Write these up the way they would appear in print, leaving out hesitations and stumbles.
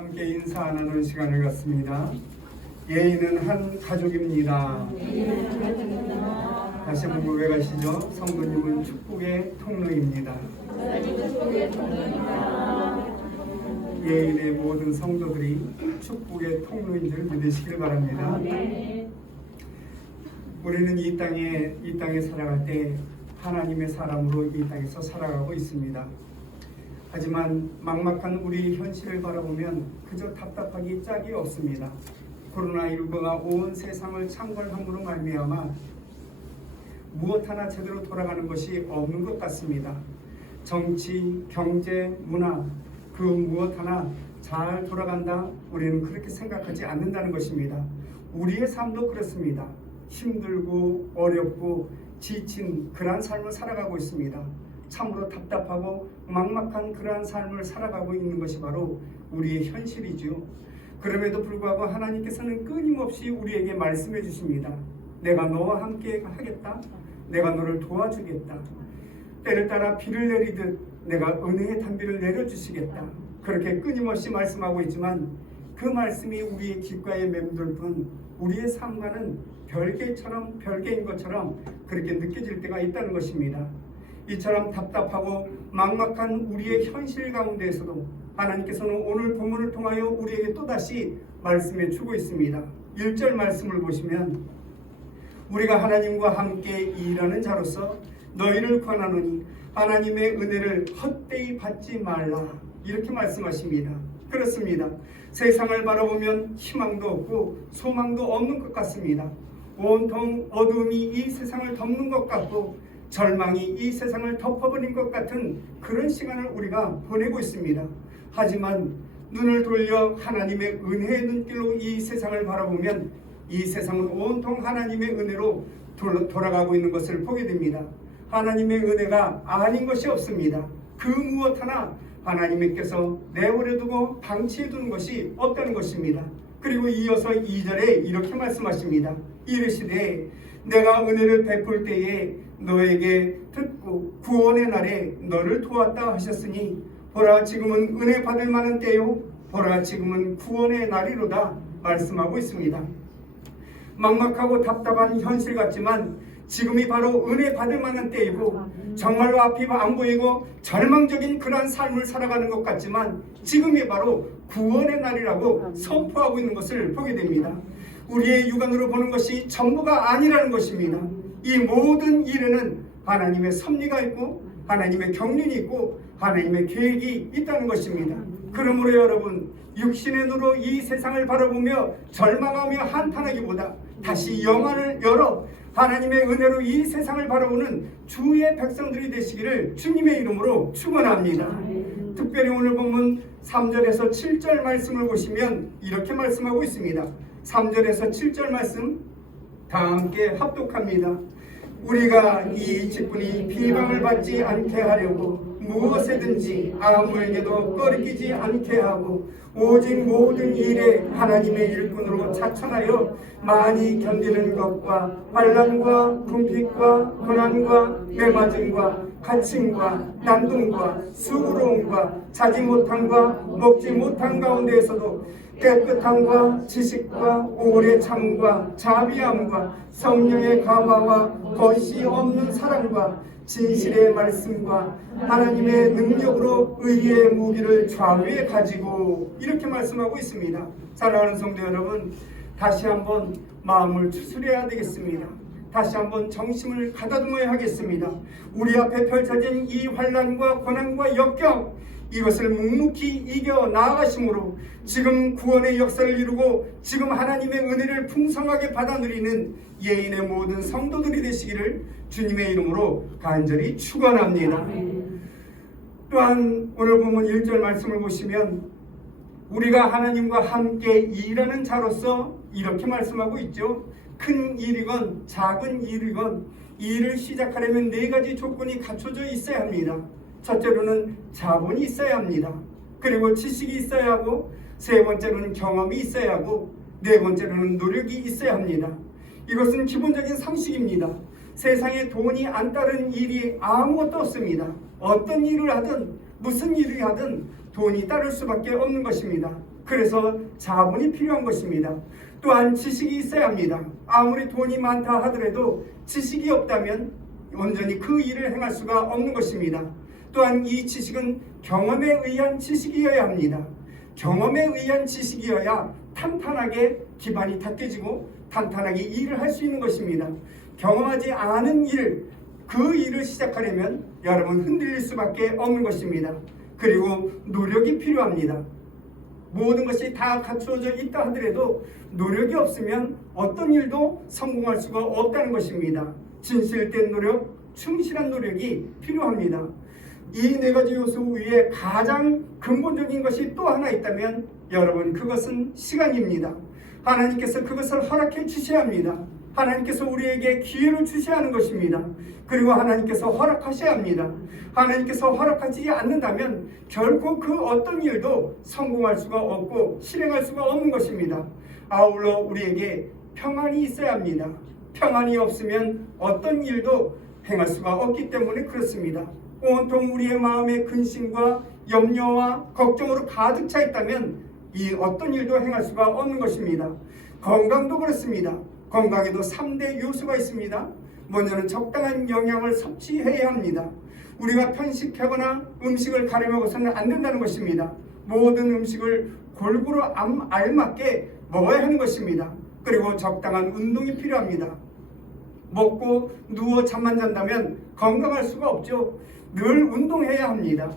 함께 인사 나누는 시간을 갖습니다. 예인은 한 가족입니다. 다시 한번 고백하시죠. 성도님은 축복의 통로입니다. 예인의 모든 성도들이 축복의 통로인 줄 믿으시길 바랍니다. 우리는 이 땅에 살아갈 때 하나님의 사람으로 이 땅에서 살아가고 있습니다. 하지만 막막한 우리 현실을 바라보면 그저 답답하기 짝이 없습니다. 코로나19가 온 세상을 창궐함으로 말미암아 무엇 하나 제대로 돌아가는 것이 없는 것 같습니다. 정치, 경제, 문화 그 무엇 하나 잘 돌아간다 우리는 그렇게 생각하지 않는다는 것입니다. 우리의 삶도 그렇습니다. 힘들고 어렵고 지친 그러한 삶을 살아가고 있습니다. 참으로 답답하고 막막한 그러한 삶을 살아가고 있는 것이 바로 우리의 현실이죠. 그럼에도 불구하고 하나님께서는 끊임없이 우리에게 말씀해 주십니다. 내가 너와 함께 하겠다. 내가 너를 도와주겠다. 때를 따라 비를 내리듯 내가 은혜의 단비를 내려주시겠다. 그렇게 끊임없이 말씀하고 있지만 그 말씀이 우리의 귓가에 맴돌 뿐 우리의 삶과는 별개인 것처럼 그렇게 느껴질 때가 있다는 것입니다. 이처럼 답답하고 막막한 우리의 현실 가운데에서도 하나님께서는 오늘 본문을 통하여 우리에게 또다시 말씀해 주고 있습니다. 1절 말씀을 보시면 우리가 하나님과 함께 일하는 자로서 너희를 권하노니 하나님의 은혜를 헛되이 받지 말라 이렇게 말씀하십니다. 그렇습니다. 세상을 바라보면 희망도 없고 소망도 없는 것 같습니다. 온통 어둠이 이 세상을 덮는 것 같고 절망이 이 세상을 덮어버린 것 같은 그런 시간을 우리가 보내고 있습니다. 하지만 눈을 돌려 하나님의 은혜의 눈길로 이 세상을 바라보면 이 세상은 온통 하나님의 은혜로 돌아가고 있는 것을 보게 됩니다. 하나님의 은혜가 아닌 것이 없습니다. 그 무엇 하나 하나님께서 내버려두고 방치해두는 것이 없다는 것입니다. 그리고 이어서 2절에 이렇게 말씀하십니다. 이르시되 내가 은혜를 베풀 때에 너에게 듣고 구원의 날에 너를 도왔다 하셨으니 보라 지금은 은혜 받을 만한 때요 보라 지금은 구원의 날이로다 말씀하고 있습니다. 막막하고 답답한 현실 같지만 지금이 바로 은혜 받을 만한 때이고 정말로 앞이 안 보이고 절망적인 그러한 삶을 살아가는 것 같지만 지금이 바로 구원의 날이라고 선포하고 있는 것을 보게 됩니다. 우리의 육안으로 보는 것이 전부가 아니라는 것입니다. 이 모든 일에는 하나님의 섭리가 있고 하나님의 경륜이 있고 하나님의 계획이 있다는 것입니다. 그러므로 여러분 육신의 눈으로 이 세상을 바라보며 절망하며 한탄하기보다 다시 영안을 열어 하나님의 은혜로 이 세상을 바라보는 주의 백성들이 되시기를 주님의 이름으로 축원합니다. 특별히 오늘 본문 3절에서 7절 말씀을 보시면 이렇게 말씀하고 있습니다. 3절에서 7절 말씀 다 함께 합독합니다. 우리가 이 직분이 비방을 받지 않게 하려고 무엇에든지 아무에게도 꺼리끼지 않게 하고 오직 모든 일에 하나님의 일꾼으로 자천하여 많이 견디는 것과 환난과 궁핍과 고난과 매맞음과 갇힘과 난동과 수고로움과 자지 못함과 먹지 못한 가운데에서도 깨끗함과 지식과 오래 참과 자비함과 성령의 강화와 거짓이 없는 사랑과 진실의 말씀과 하나님의 능력으로 의의 무기를 좌우에 가지고 이렇게 말씀하고 있습니다. 사랑하는 성도 여러분, 다시 한번 마음을 추스려야 되겠습니다. 다시 한번 정신을 가다듬어야 하겠습니다. 우리 앞에 펼쳐진 이 환난과 고난과 역경 이것을 묵묵히 이겨 나아가심으로 지금 구원의 역사를 이루고 지금 하나님의 은혜를 풍성하게 받아 누리는 예인의 모든 성도들이 되시기를 주님의 이름으로 간절히 축원합니다. 또한 오늘 본문 1절 말씀을 보시면 우리가 하나님과 함께 일하는 자로서 이렇게 말씀하고 있죠. 큰 일이건 작은 일이건 일을 시작하려면 4가지 조건이 갖춰져 있어야 합니다. 첫째로는 자본이 있어야 합니다. 그리고 지식이 있어야 하고 세 번째로는 경험이 있어야 하고 네 번째로는 노력이 있어야 합니다. 이것은 기본적인 상식입니다. 세상에 돈이 안 따른 일이 아무것도 없습니다. 어떤 일을 하든 무슨 일을 하든 돈이 따를 수밖에 없는 것입니다. 그래서 자본이 필요한 것입니다. 또한 지식이 있어야 합니다. 아무리 돈이 많다 하더라도 지식이 없다면 온전히 그 일을 행할 수가 없는 것입니다. 또한 이 지식은 경험에 의한 지식이어야 합니다. 경험에 의한 지식이어야 탄탄하게 기반이 닦여지고 탄탄하게 일을 할 수 있는 것입니다. 경험하지 않은 일, 그 일을 시작하려면 여러분 흔들릴 수밖에 없는 것입니다. 그리고 노력이 필요합니다. 모든 것이 다 갖추어져 있다 하더라도 노력이 없으면 어떤 일도 성공할 수가 없다는 것입니다. 진실된 노력, 충실한 노력이 필요합니다. 이 네 가지 요소 위에 가장 근본적인 것이 또 하나 있다면 여러분 그것은 시간입니다. 하나님께서 그것을 허락해 주셔야 합니다. 하나님께서 우리에게 기회를 주셔야 하는 것입니다. 그리고 하나님께서 허락하셔야 합니다. 하나님께서 허락하지 않는다면 결코 그 어떤 일도 성공할 수가 없고 실행할 수가 없는 것입니다. 아울러 우리에게 평안이 있어야 합니다. 평안이 없으면 어떤 일도 행할 수가 없기 때문에 그렇습니다. 온통 우리의 마음에 근심과 염려와 걱정으로 가득 차 있다면 이 어떤 일도 행할 수가 없는 것입니다. 건강도 그렇습니다. 건강에도 3대 요소가 있습니다. 먼저는 적당한 영양을 섭취해야 합니다. 우리가 편식하거나 음식을 가려 먹어서는 안 된다는 것입니다. 모든 음식을 골고루 알맞게 먹어야 하는 것입니다. 그리고 적당한 운동이 필요합니다. 먹고 누워 잠만 잔다면 건강할 수가 없죠. 늘 운동해야 합니다.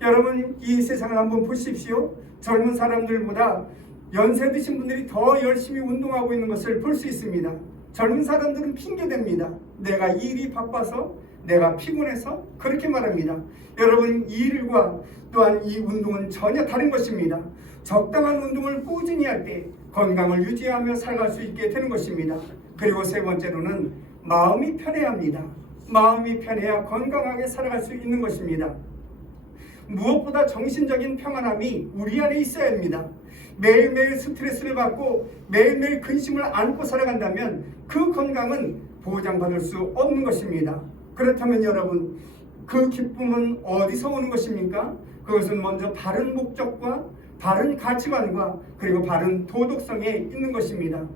여러분 이 세상을 한번 보십시오. 젊은 사람들보다 연세 드신 분들이 더 열심히 운동하고 있는 것을 볼 수 있습니다. 젊은 사람들은 핑계댑니다. 내가 일이 바빠서, 내가 피곤해서 그렇게 말합니다. 여러분 이 일과 또한 이 운동은 전혀 다른 것입니다. 적당한 운동을 꾸준히 할 때 건강을 유지하며 살아갈 수 있게 되는 것입니다. 그리고 세 번째로는 마음이 편해야 합니다. 마음이 편해야 건강하게 살아갈 수 있는 것입니다. 무엇보다 정신적인 평안함이 우리 안에 있어야 합니다. 매일매일 스트레스를 받고 매일매일 근심을 안고 살아간다면 그 건강은 보장받을 수 없는 것입니다. 그렇다면 여러분 그 기쁨은 어디서 오는 것입니까? 그것은 먼저 바른 목적과 바른 가치관과 그리고 바른 도덕성에 있는 것입니다.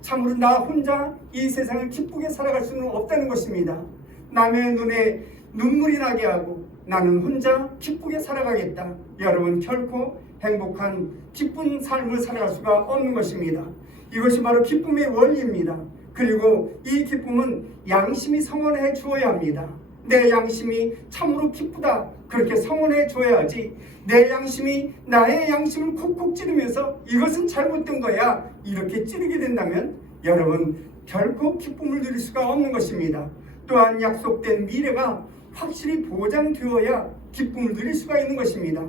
참으로 나 혼자 이 세상을 기쁘게 살아갈 수는 없다는 것입니다. 남의 눈에 눈물이 나게 하고 나는 혼자 기쁘게 살아가겠다. 여러분 결코 행복한 기쁜 삶을 살아갈 수가 없는 것입니다. 이것이 바로 기쁨의 원리입니다. 그리고 이 기쁨은 양심이 성원해 주어야 합니다. 내 양심이 참으로 기쁘다 그렇게 성원해 줘야지 내 양심이 나의 양심을 콕콕 찌르면서 이것은 잘못된 거야 이렇게 찌르게 된다면 여러분 결코 기쁨을 누릴 수가 없는 것입니다. 또한 약속된 미래가 확실히 보장되어야 기쁨을 누릴 수가 있는 것입니다.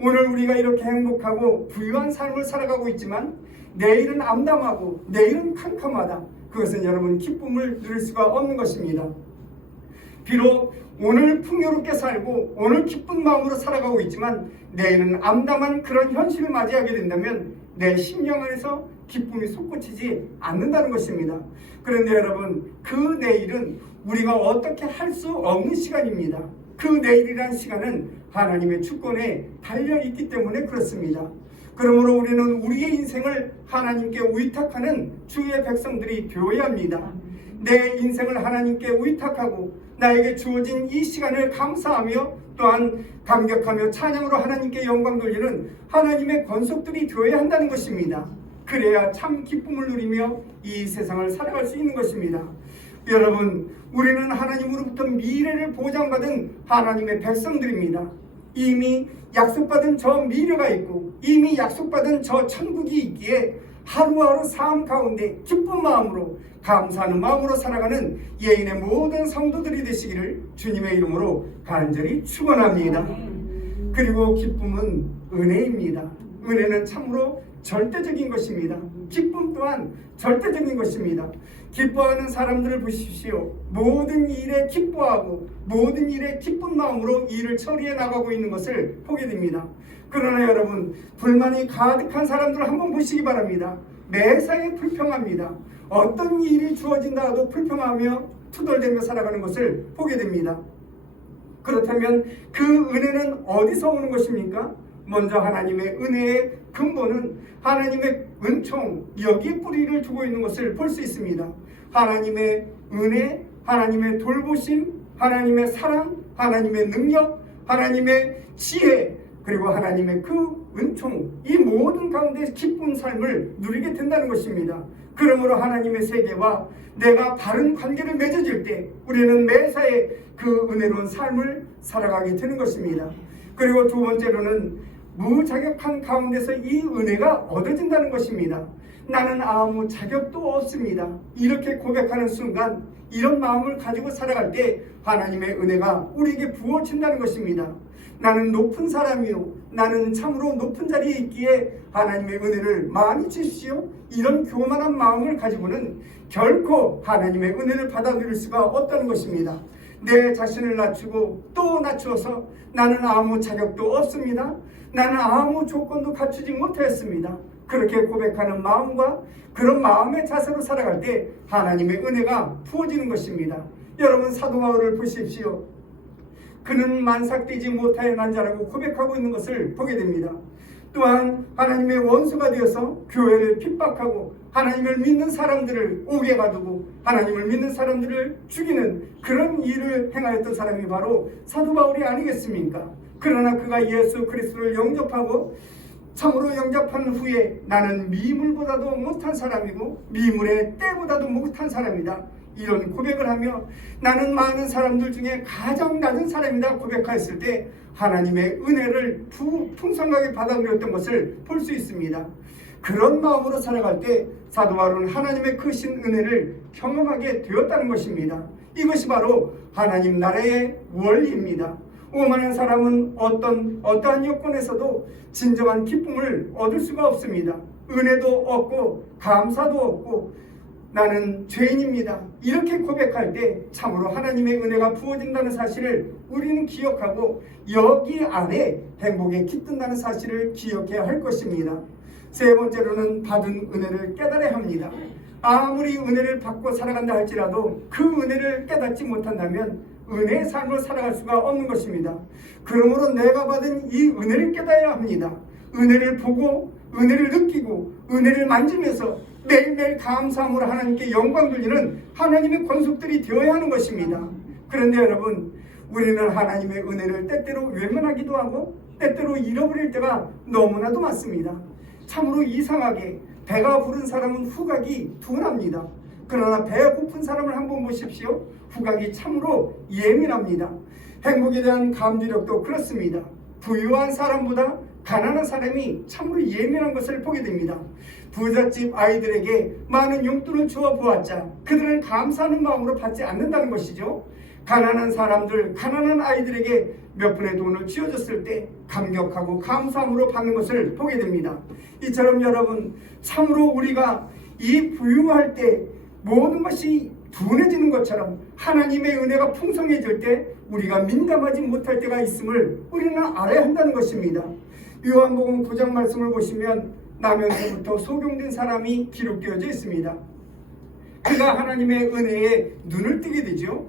오늘 우리가 이렇게 행복하고 부유한 삶을 살아가고 있지만 내일은 암담하고 내일은 캄캄하다. 그것은 여러분 기쁨을 누릴 수가 없는 것입니다. 비록 오늘 풍요롭게 살고 오늘 기쁜 마음으로 살아가고 있지만 내일은 암담한 그런 현실을 맞이하게 된다면 내 심령 안에서 기쁨이 솟구치지 않는다는 것입니다. 그런데 여러분 그 내일은 우리가 어떻게 할 수 없는 시간입니다. 그 내일이란 시간은 하나님의 주권에 달려있기 때문에 그렇습니다. 그러므로 우리는 우리의 인생을 하나님께 위탁하는 주의 백성들이 되어야 합니다. 내 인생을 하나님께 위탁하고 나에게 주어진 이 시간을 감사하며 또한 감격하며 찬양으로 하나님께 영광 돌리는 하나님의 권속들이 되어야 한다는 것입니다. 그래야 참 기쁨을 누리며 이 세상을 살아갈 수 있는 것입니다. 여러분 우리는 하나님으로부터 미래를 보장받은 하나님의 백성들입니다. 이미 약속받은 저 미래가 있고 이미 약속받은 저 천국이 있기에 하루하루 삶 가운데 기쁜 마음으로 감사하는 마음으로 살아가는 예인의 모든 성도들이 되시기를 주님의 이름으로 간절히 축원합니다. 그리고 기쁨은 은혜입니다. 은혜는 참으로 절대적인 것입니다. 기쁨 또한 절대적인 것입니다. 기뻐하는 사람들을 보십시오. 모든 일에 기뻐하고 모든 일에 기쁜 마음으로 일을 처리해 나가고 있는 것을 보게 됩니다. 그러나 여러분 불만이 가득한 사람들을 한번 보시기 바랍니다. 매사에 불평합니다. 어떤 일이 주어진다 하도 불평하며 투덜대며 살아가는 것을 보게 됩니다. 그렇다면 그 은혜는 어디서 오는 것입니까? 먼저 하나님의 은혜의 근본은 하나님의 은총, 여기에 뿌리를 두고 있는 것을 볼 수 있습니다. 하나님의 은혜, 하나님의 돌보심, 하나님의 사랑, 하나님의 능력, 하나님의 지혜, 그리고 하나님의 그 은총, 이 모든 가운데 기쁜 삶을 누리게 된다는 것입니다. 그러므로 하나님의 세계와 내가 바른 관계를 맺어질 때 우리는 매사에 그 은혜로운 삶을 살아가게 되는 것입니다. 그리고 두 번째로는 무자격한 가운데서 이 은혜가 얻어진다는 것입니다. 나는 아무 자격도 없습니다. 이렇게 고백하는 순간 이런 마음을 가지고 살아갈 때 하나님의 은혜가 우리에게 부어진다는 것입니다. 나는 높은 사람이요, 나는 참으로 높은 자리에 있기에 하나님의 은혜를 많이 주십시오. 이런 교만한 마음을 가지고는 결코 하나님의 은혜를 받아들일 수가 없다는 것입니다. 내 자신을 낮추고 또 낮추어서 나는 아무 자격도 없습니다. 나는 아무 조건도 갖추지 못하였습니다. 그렇게 고백하는 마음과 그런 마음의 자세로 살아갈 때 하나님의 은혜가 부어지는 것입니다. 여러분, 사도 바울을 보십시오. 그는 만삭되지 못하여 난 자라고 고백하고 있는 것을 보게 됩니다. 또한 하나님의 원수가 되어서 교회를 핍박하고 하나님을 믿는 사람들을 옥에 가두고 하나님을 믿는 사람들을 죽이는 그런 일을 행하였던 사람이 바로 사도 바울이 아니겠습니까? 그러나 그가 예수 그리스도를 영접하고 참으로 영접한 후에 나는 미물보다도 못한 사람이고 미물의 때보다도 못한 사람이다, 이런 고백을 하며 나는 많은 사람들 중에 가장 낮은 사람이다 고백하였을 때 하나님의 은혜를 풍성하게 받아들였던 것을 볼 수 있습니다. 그런 마음으로 살아갈 때 사도 바울은 하나님의 크신 은혜를 경험하게 되었다는 것입니다. 이것이 바로 하나님 나라의 원리입니다. 오만한 사람은 어떠한 여건에서도 진정한 기쁨을 얻을 수가 없습니다. 은혜도 없고 감사도 없고 나는 죄인입니다, 이렇게 고백할 때 참으로 하나님의 은혜가 부어진다는 사실을 우리는 기억하고 여기 안에 행복에 깃든다는 사실을 기억해야 할 것입니다. 세 번째로는 받은 은혜를 깨달아야 합니다. 아무리 은혜를 받고 살아간다 할지라도 그 은혜를 깨닫지 못한다면 은혜의 삶을 살아갈 수가 없는 것입니다. 그러므로 내가 받은 이 은혜를 깨달아야 합니다. 은혜를 보고 은혜를 느끼고 은혜를 만지면서 매일매일 감사함으로 하나님께 영광 돌리는 하나님의 권속들이 되어야 하는 것입니다. 그런데 여러분, 우리는 하나님의 은혜를 때때로 외면하기도 하고 때때로 잃어버릴 때가 너무나도 많습니다. 참으로 이상하게 배가 부른 사람은 후각이 둔합니다. 그러나 배가 고픈 사람을 한번 보십시오. 후각이 참으로 예민합니다. 행복에 대한 감지력도 그렇습니다. 부유한 사람보다 가난한 사람이 참으로 예민한 것을 보게 됩니다. 부잣집 아이들에게 많은 용돈을 주어 보았자 그들은 감사하는 마음으로 받지 않는다는 것이죠. 가난한 사람들, 가난한 아이들에게 몇 푼의 돈을 쥐어줬을 때 감격하고 감사함으로 받는 것을 보게 됩니다. 이처럼 여러분, 참으로 우리가 이 부유할 때 모든 것이 둔해지는 것처럼 하나님의 은혜가 풍성해질 때 우리가 민감하지 못할 때가 있음을 우리는 알아야 한다는 것입니다. 요한복음 9장 말씀을 보시면 나면서부터 소경된 사람이 기록되어져 있습니다. 그가 하나님의 은혜에 눈을 뜨게 되죠.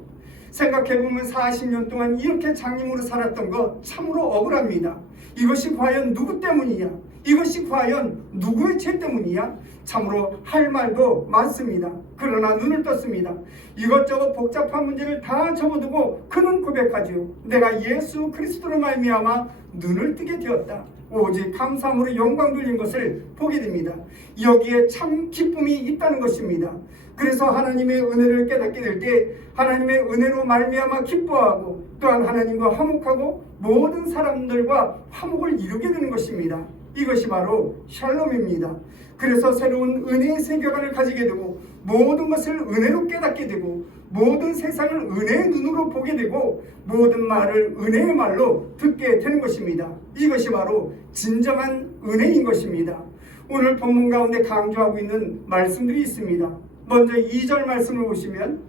생각해보면 40년 동안 이렇게 장님으로 살았던 것 참으로 억울합니다. 이것이 과연 누구 때문이냐? 이것이 과연 누구의 죄 때문이냐? 참으로 할 말도 많습니다. 그러나 눈을 떴습니다. 이것저것 복잡한 문제를 다 접어두고 그는 고백하지요. 내가 예수 그리스도로 말미암아 눈을 뜨게 되었다. 오직 감사함으로 영광 돌린 것을 보게 됩니다. 여기에 참 기쁨이 있다는 것입니다. 그래서 하나님의 은혜를 깨닫게 될 때 하나님의 은혜로 말미암아 기뻐하고 또한 하나님과 화목하고 모든 사람들과 화목을 이루게 되는 것입니다. 이것이 바로 샬롬입니다. 그래서 새로운 은혜의 세계관을 가지게 되고 모든 것을 은혜로 깨닫게 되고 모든 세상을 은혜의 눈으로 보게 되고 모든 말을 은혜의 말로 듣게 되는 것입니다. 이것이 바로 진정한 은혜인 것입니다. 오늘 본문 가운데 강조하고 있는 말씀들이 있습니다. 먼저 2절 말씀을 보시면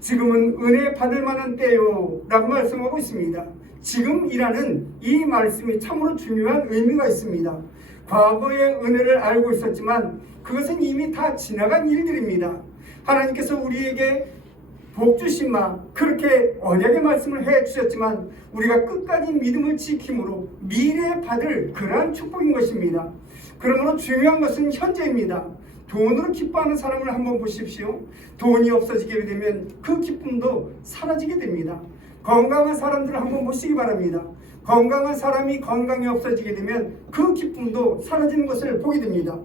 지금은 은혜 받을 만한 때요 라고 말씀하고 있습니다. 지금이라는 이 말씀이 참으로 중요한 의미가 있습니다. 과거의 은혜를 알고 있었지만 그것은 이미 다 지나간 일들입니다. 하나님께서 우리에게 복 주시마 그렇게 언약의 말씀을 해주셨지만 우리가 끝까지 믿음을 지킴으로 미래에 받을 그러한 축복인 것입니다. 그러므로 중요한 것은 현재입니다. 돈으로 기뻐하는 사람을 한번 보십시오. 돈이 없어지게 되면 그 기쁨도 사라지게 됩니다. 건강한 사람들을 한번 보시기 바랍니다. 건강한 사람이 건강이 없어지게 되면 그 기쁨도 사라지는 것을 보게 됩니다.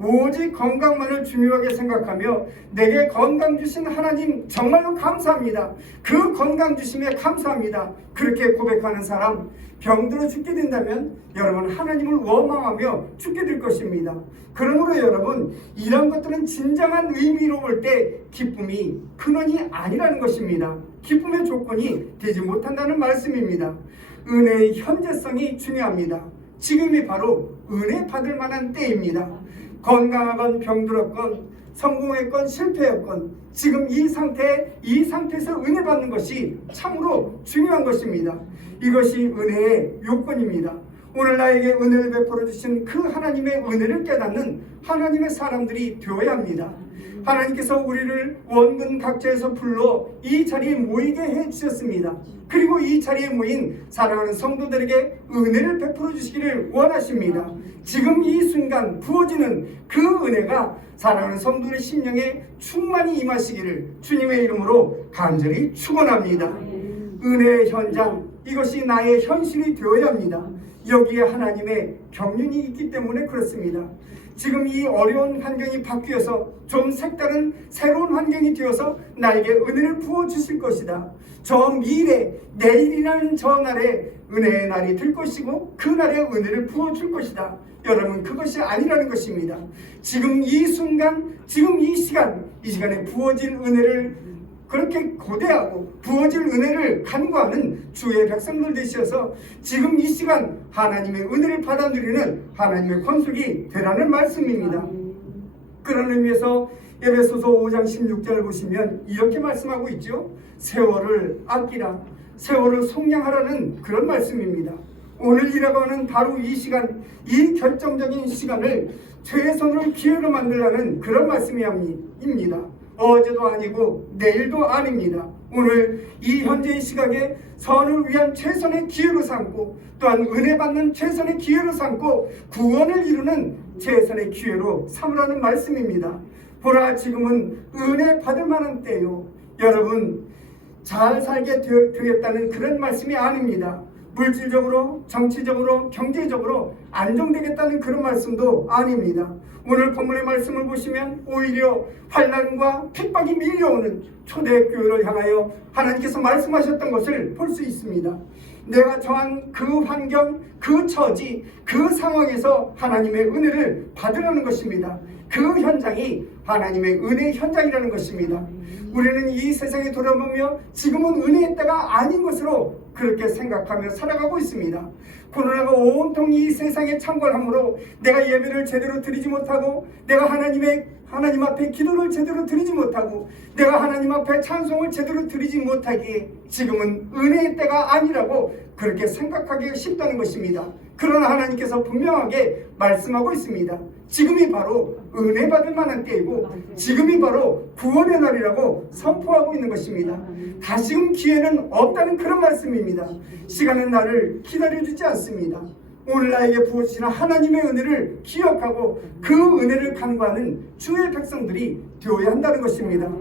오직 건강만을 중요하게 생각하며 내게 건강 주신 하나님 정말로 감사합니다. 그 건강 주심에 감사합니다. 그렇게 고백하는 사람, 병들어 죽게 된다면 여러분 하나님을 원망하며 죽게 될 것입니다. 그러므로 여러분 이런 것들은 진정한 의미로 볼 때 기쁨이 근원이 아니라는 것입니다. 기쁨의 조건이 되지 못한다는 말씀입니다. 은혜의 현재성이 중요합니다. 지금이 바로 은혜 받을 만한 때입니다. 건강하건 병들었건 성공했건 실패했건 지금 이 상태에서 은혜 받는 것이 참으로 중요한 것입니다. 이것이 은혜의 요건입니다. 오늘 나에게 은혜를 베풀어 주신 그 하나님의 은혜를 깨닫는 하나님의 사람들이 되어야 합니다. 하나님께서 우리를 원근 각지에서 불러 이 자리에 모이게 해주셨습니다. 그리고 이 자리에 모인 사랑하는 성도들에게 은혜를 베풀어 주시기를 원하십니다. 지금 이 순간 부어지는 그 은혜가 사랑하는 성도의 심령에 충만히 임하시기를 주님의 이름으로 간절히 축원합니다. 은혜의 현장, 이것이 나의 현실이 되어야 합니다. 여기에 하나님의 경륜이 있기 때문에 그렇습니다. 지금 이 어려운 환경이 바뀌어서 좀 색다른 새로운 환경이 되어서 나에게 은혜를 부어주실 것이다. 저 미래, 내일이라는 저 날에 은혜의 날이 될 것이고 그 날에 은혜를 부어줄 것이다. 여러분 그것이 아니라는 것입니다. 지금 이 순간, 지금 이 시간에 부어질 은혜를 그렇게 고대하고 부어질 은혜를 간구하는 주의 백성들 되셔서 지금 이 시간 하나님의 은혜를 받아 누리는 하나님의 권속이 되라는 말씀입니다. 그런 의미에서 에베소서 5장 16절을 보시면 이렇게 말씀하고 있죠. 세월을 아끼라, 세월을 속량하라는 그런 말씀입니다. 오늘이라고 하는 바로 이 시간, 이 결정적인 시간을 최선을 기회로 만들라는 그런 말씀입니다. 어제도 아니고 내일도 아닙니다. 오늘 이 현재의 시각에 선을 위한 최선의 기회로 삼고 또한 은혜 받는 최선의 기회로 삼고 구원을 이루는 최선의 기회로 삼으라는 말씀입니다. 보라 지금은 은혜 받을 만한 때요. 여러분 잘 살게 되겠다는 그런 말씀이 아닙니다. 물질적으로, 정치적으로, 경제적으로 안정되겠다는 그런 말씀도 아닙니다. 오늘 본문의 말씀을 보시면 오히려 환난과 핍박이 밀려오는 초대교회를 향하여 하나님께서 말씀하셨던 것을 볼 수 있습니다. 내가 처한 그 환경, 그 처지, 그 상황에서 하나님의 은혜를 받으라는 것입니다. 그 현장이 하나님의 은혜의 현장이라는 것입니다. 우리는 이 세상에 돌아보며 지금은 은혜의 때가 아닌 것으로 그렇게 생각하며 살아가고 있습니다. 코로나가 온통 이 세상에 창궐함으로 내가 예배를 제대로 드리지 못하고 내가 하나님 앞에 기도를 제대로 드리지 못하고 내가 하나님 앞에 찬송을 제대로 드리지 못하기에 지금은 은혜의 때가 아니라고 그렇게 생각하기 쉽다는 것입니다. 그러나 하나님께서 분명하게 말씀하고 있습니다. 지금이 바로 은혜 받을 만한 때이고 지금이 바로 구원의 날이라고 선포하고 있는 것입니다. 다시금 기회는 없다는 그런 말씀입니다. 시간은 나를 기다려주지 않습니다. 오늘 나에게 부어주시는 하나님의 은혜를 기억하고 그 은혜를 간구하는 주의 백성들이 되어야 한다는 것입니다.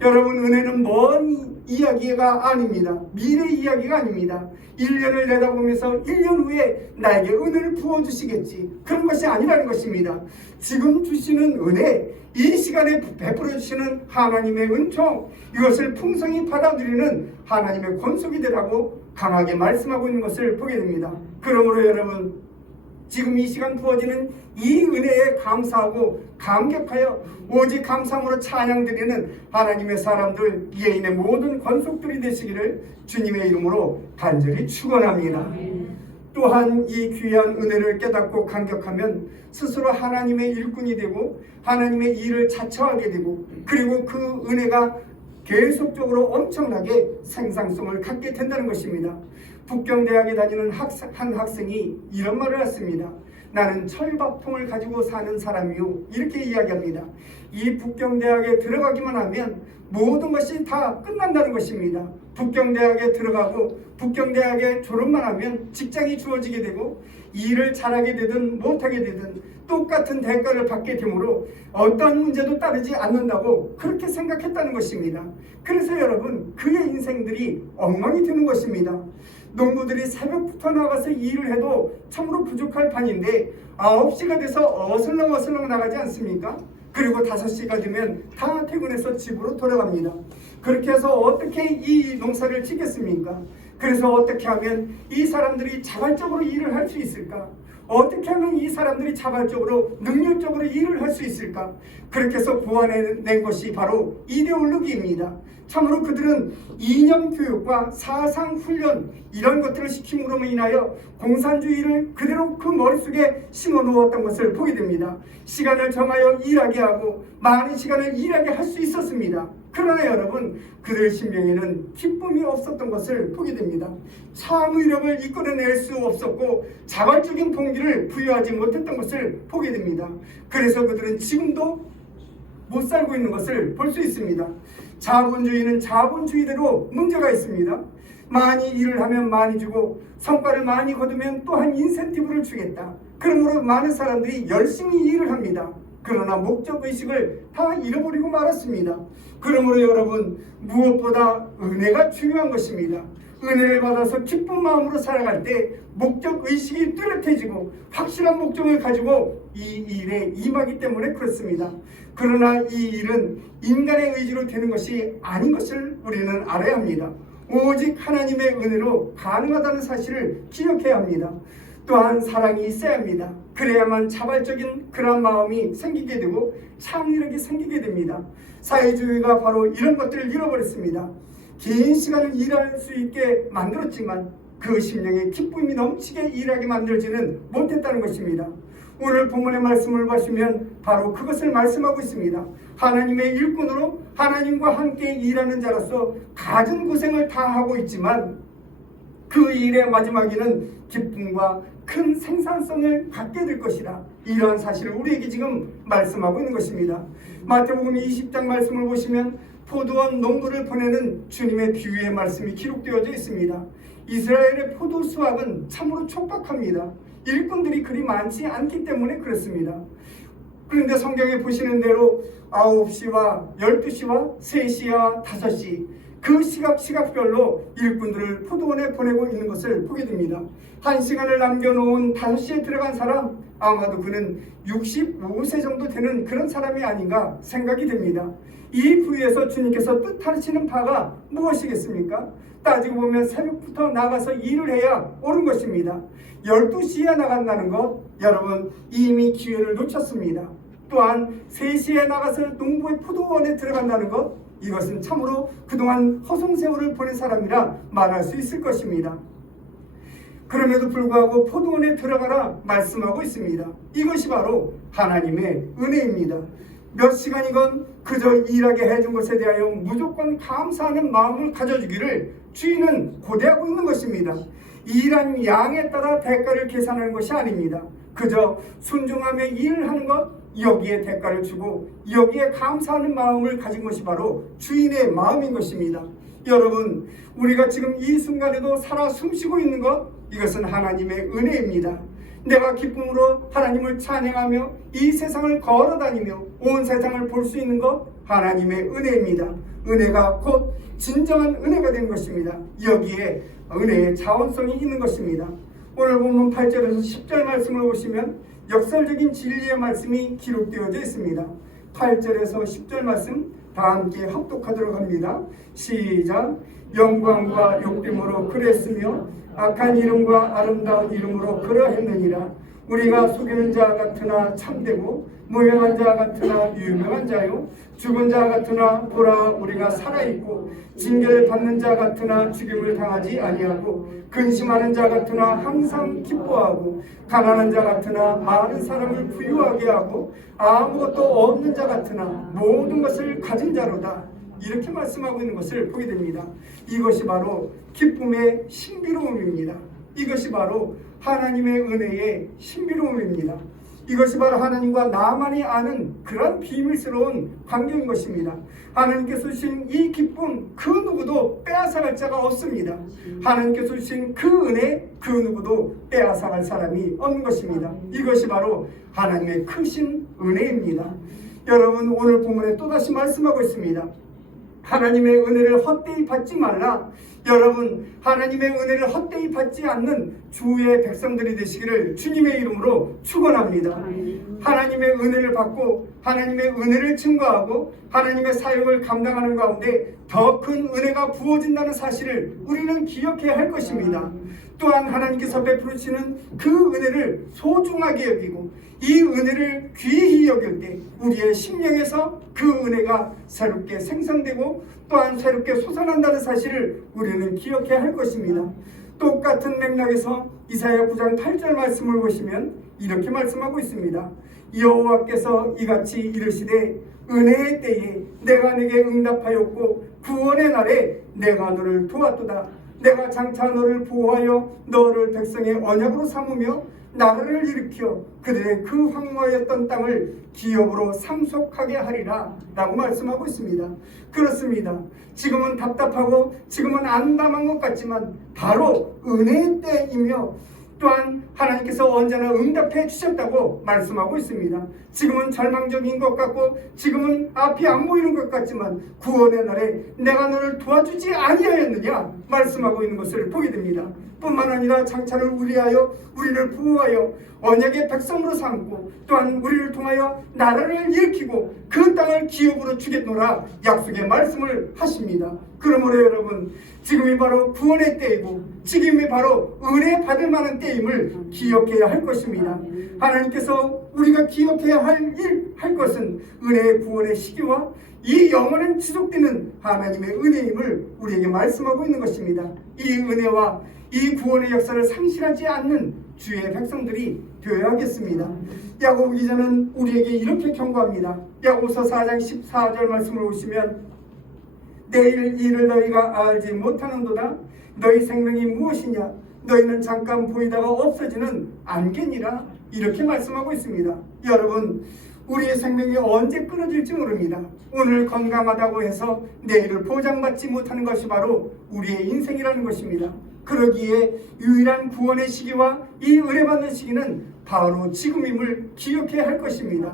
여러분 은혜는 먼 이야기가 아닙니다. 미래 이야기가 아닙니다. 1년을 내다보면서 1년 후에 나에게 은혜를 부어주시겠지 그런 것이 아니라는 것입니다. 지금 주시는 은혜, 이 시간에 베풀어 주시는 하나님의 은총, 이것을 풍성히 받아들이는 하나님의 권속이 되라고 강하게 말씀하고 있는 것을 보게 됩니다. 그러므로 여러분 지금 이 시간 부어지는 이 은혜에 감사하고 감격하여 오직 감사함으로 찬양드리는 하나님의 사람들, 예인의 모든 권속들이 되시기를 주님의 이름으로 간절히 축원합니다. 또한 이 귀한 은혜를 깨닫고 감격하면 스스로 하나님의 일꾼이 되고 하나님의 일을 자처하게 되고 그리고 그 은혜가 계속적으로 엄청나게 생산성을 갖게 된다는 것입니다. 북경대학에 다니는 한 학생이 이런 말을 했습니다. 나는 철밥통을 가지고 사는 사람이요. 이렇게 이야기합니다. 이 북경대학에 들어가기만 하면 모든 것이 다 끝난다는 것입니다. 북경대학에 들어가고 북경대학에 졸업만 하면 직장이 주어지게 되고 일을 잘하게 되든 못하게 되든 똑같은 대가를 받게 되므로 어떠한 문제도 따르지 않는다고 그렇게 생각했다는 것입니다. 그래서 여러분, 그의 인생들이 엉망이 되는 것입니다. 농부들이 새벽부터 나가서 일을 해도 참으로 부족할 판인데 9시가 돼서 어슬렁어슬렁 나가지 않습니까? 그리고 5시가 되면 다 퇴근해서 집으로 돌아갑니다. 그렇게 해서 어떻게 이 농사를 짓겠습니까? 그래서 어떻게 하면 이 사람들이 자발적으로 일을 할 수 있을까? 어떻게 하면 이 사람들이 자발적으로 능률적으로 일을 할 수 있을까? 그렇게 해서 고안해낸 것이 바로 이데올로기입니다. 참으로 그들은 이념 교육과 사상 훈련 이런 것들을 시킴으로 인하여 공산주의를 그대로 그 머릿속에 심어 놓았던 것을 보게 됩니다. 시간을 정하여 일하게 하고 많은 시간을 일하게 할 수 있었습니다. 그러나 여러분, 그들 신명에는 기쁨이 없었던 것을 보게 됩니다. 사무의력을 이끌어낼 수 없었고 자발적인 동기를 부여하지 못했던 것을 보게 됩니다. 그래서 그들은 지금도 못 살고 있는 것을 볼 수 있습니다. 자본주의는 자본주의대로 문제가 있습니다. 많이 일을 하면 많이 주고 성과를 많이 거두면 또한 인센티브를 주겠다. 그러므로 많은 사람들이 열심히 일을 합니다. 그러나 목적의식을 다 잃어버리고 말았습니다. 그러므로 여러분, 무엇보다 은혜가 중요한 것입니다. 은혜를 받아서 기쁜 마음으로 살아갈 때 목적의식이 뚜렷해지고 확실한 목적을 가지고 이 일에 임하기 때문에 그렇습니다. 그러나 이 일은 인간의 의지로 되는 것이 아닌 것을 우리는 알아야 합니다. 오직 하나님의 은혜로 가능하다는 사실을 기억해야 합니다. 또한 사랑이 있어야 합니다. 그래야만 자발적인 그런 마음이 생기게 되고 창의력이 생기게 됩니다. 사회주의가 바로 이런 것들을 잃어버렸습니다. 긴 시간을 일할 수 있게 만들었지만 그 심령에 기쁨이 넘치게 일하게 만들지는 못했다는 것입니다. 오늘 본문의 말씀을 보시면 바로 그것을 말씀하고 있습니다. 하나님의 일꾼으로 하나님과 함께 일하는 자로서 갖은 고생을 다 하고 있지만 그 일의 마지막에는 기쁨과 큰 생산성을 갖게 될 것이라, 이러한 사실을 우리에게 지금 말씀하고 있는 것입니다. 마태복음 20장 말씀을 보시면 포도원 농부를 보내는 주님의 비유의 말씀이 기록되어져 있습니다. 이스라엘의 포도 수확은 참으로 촉박합니다. 일꾼들이 그리 많지 않기 때문에 그렇습니다. 그런데 성경에 보시는 대로 9시와 12시와 3시와 5시 그 시각별로 일꾼들을 포도원에 보내고 있는 것을 보게 됩니다. 1시간을 남겨놓은 5시에 들어간 사람, 아마도 그는 65세 정도 되는 그런 사람이 아닌가 생각이 됩니다. 이 부위에서 주님께서 뜻하시는 바가 무엇이겠습니까? 따지고 보면 새벽부터 나가서 일을 해야 옳은 것입니다. 12시에 나간다는 것, 여러분 이미 기회를 놓쳤습니다. 또한 3시에 나가서 농부의 포도원에 들어간다는 것, 이것은 참으로 그동안 허송세월을 보낸 사람이라 말할 수 있을 것입니다. 그럼에도 불구하고 포도원에 들어가라 말씀하고 있습니다. 이것이 바로 하나님의 은혜입니다. 몇 시간이건 그저 일하게 해준 것에 대하여 무조건 감사하는 마음을 가져주기를 주인은 고대하고 있는 것입니다. 일한 양에 따라 대가를 계산하는 것이 아닙니다. 그저 순종하며 일을 하는 것, 여기에 대가를 주고 여기에 감사하는 마음을 가진 것이 바로 주인의 마음인 것입니다. 여러분, 우리가 지금 이 순간에도 살아 숨쉬고 있는 것, 이것은 하나님의 은혜입니다. 내가 기쁨으로 하나님을 찬양하며 이 세상을 걸어다니며 온 세상을 볼 수 있는 것, 하나님의 은혜입니다. 은혜가 곧 진정한 은혜가 된 것입니다. 여기에 은혜의 자원성이 있는 것입니다. 오늘 본문 8절에서 10절 말씀을 보시면 역설적인 진리의 말씀이 기록되어져 있습니다. 8절에서 10절 말씀 다 함께 합독하도록 합니다. 시작. 영광과 욕됨으로 그랬으며 악한 이름과 아름다운 이름으로 그러했느니라. 우리가 속이는 자 같으나 참되고 무명한 자 같으나 유명한 자요, 죽은 자 같으나 보라 우리가 살아있고 징계를 받는 자 같으나 죽임을 당하지 아니하고 근심하는 자 같으나 항상 기뻐하고 가난한 자 같으나 많은 사람을 부유하게 하고 아무것도 없는 자 같으나 모든 것을 가진 자로다. 이렇게 말씀하고 있는 것을 보게 됩니다. 이것이 바로 기쁨의 신비로움입니다. 이것이 바로 하나님의 은혜의 신비로움입니다. 이것이 바로 하나님과 나만이 아는 그런 비밀스러운 관계인 것입니다. 하나님께서 주신 이 기쁨 그 누구도 빼앗아갈 자가 없습니다. 하나님께서 주신 그 은혜 그 누구도 빼앗아갈 사람이 없는 것입니다. 이것이 바로 하나님의 크신 은혜입니다. 여러분, 오늘 본문에 또다시 말씀하고 있습니다. 하나님의 은혜를 헛되이 받지 말라. 여러분, 하나님의 은혜를 헛되이 받지 않는 주의 백성들이 되시기를 주님의 이름으로 축원합니다. 하나님의 은혜를 받고 하나님의 은혜를 증거하고 하나님의 사역을 감당하는 가운데 더 큰 은혜가 부어진다는 사실을 우리는 기억해야 할 것입니다. 또한 하나님께서 베풀으시는 그 은혜를 소중하게 여기고 이 은혜를 귀히 여길 때 우리의 심령에서 그 은혜가 새롭게 생성되고 또한 새롭게 솟아난다는 사실을 우리는 기억해야 할 것입니다. 똑같은 맥락에서 이사야 9장 8절 말씀을 보시면 이렇게 말씀하고 있습니다. 여호와께서 이같이 이르시되 은혜의 때에 내가 네게 응답하였고 구원의 날에 내가 너를 도왔도다. 내가 장차 너를 보호하여 너를 백성의 언약으로 삼으며 나라를 일으켜 그들의 그 황무하였던 땅을 기업으로 상속하게 하리라 라고 말씀하고 있습니다. 그렇습니다. 지금은 답답하고 지금은 안담한 것 같지만 바로 은혜의 때이며 또한 하나님께서 언제나 응답해 주셨다고 말씀하고 있습니다. 지금은 절망적인 것 같고 지금은 앞이 안 보이는 것 같지만 구원의 날에 내가 너를 도와주지 아니하였느냐 말씀하고 있는 것을 보게 됩니다. 뿐만 아니라 장차를 위하여 우리를 보호하여 언약의 백성으로 삼고 또한 우리를 통하여 나라를 일으키고 그 땅을 기업으로 주겠노라 약속의 말씀을 하십니다. 그러므로 여러분, 지금이 바로 구원의 때이고 지금이 바로 은혜 받을 만한 때임을 기억해야 할 것입니다. 하나님께서 우리가 기억해야 할 것은 은혜의 구원의 시기와 이 영원한 지속되는 하나님의 은혜임을 우리에게 말씀하고 있는 것입니다. 이 은혜와 이 구원의 역사를 상실하지 않는 주의 백성들이 되어야 하겠습니다. 야고보 기자는 우리에게 이렇게 경고합니다. 야고보서 4장 14절 말씀을 보시면 내일 일을 너희가 알지 못하는도다. 너희 생명이 무엇이냐? 너희는 잠깐 보이다가 없어지는 안개니라. 이렇게 말씀하고 있습니다. 여러분, 우리의 생명이 언제 끊어질지 모릅니다. 오늘 건강하다고 해서 내일을 보장받지 못하는 것이 바로 우리의 인생이라는 것입니다. 그러기에 유일한 구원의 시기와 이 은혜받는 시기는 바로 지금임을 기억해야 할 것입니다.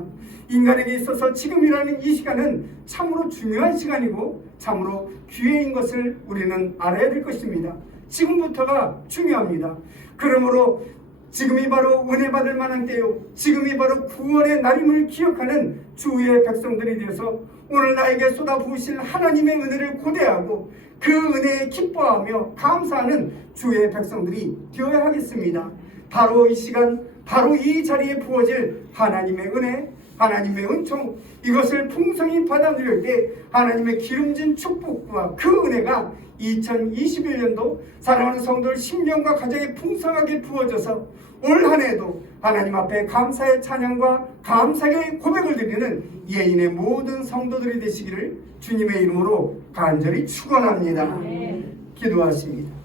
인간에게 있어서 지금이라는 이 시간은 참으로 중요한 시간이고 참으로 기회인 것을 우리는 알아야 될 것입니다. 지금부터가 중요합니다. 그러므로 지금이 바로 은혜 받을 만한 때요, 지금이 바로 구원의 날임을 기억하는 주의 백성들이 되어서 오늘 나에게 쏟아부으실 하나님의 은혜를 고대하고 그 은혜에 기뻐하며 감사하는 주의 백성들이 되어야 하겠습니다. 바로 이 시간, 바로 이 자리에 부어질 하나님의 은혜, 하나님의 은총, 이것을 풍성히 받아들일 때 하나님의 기름진 축복과 그 은혜가 2021년도 사랑하는 성도들 심령과 가정에 풍성하게 부어져서 올 한 해도 하나님 앞에 감사의 찬양과 감사의 고백을 드리는 예인의 모든 성도들이 되시기를 주님의 이름으로 간절히 축원합니다. 기도하십니다.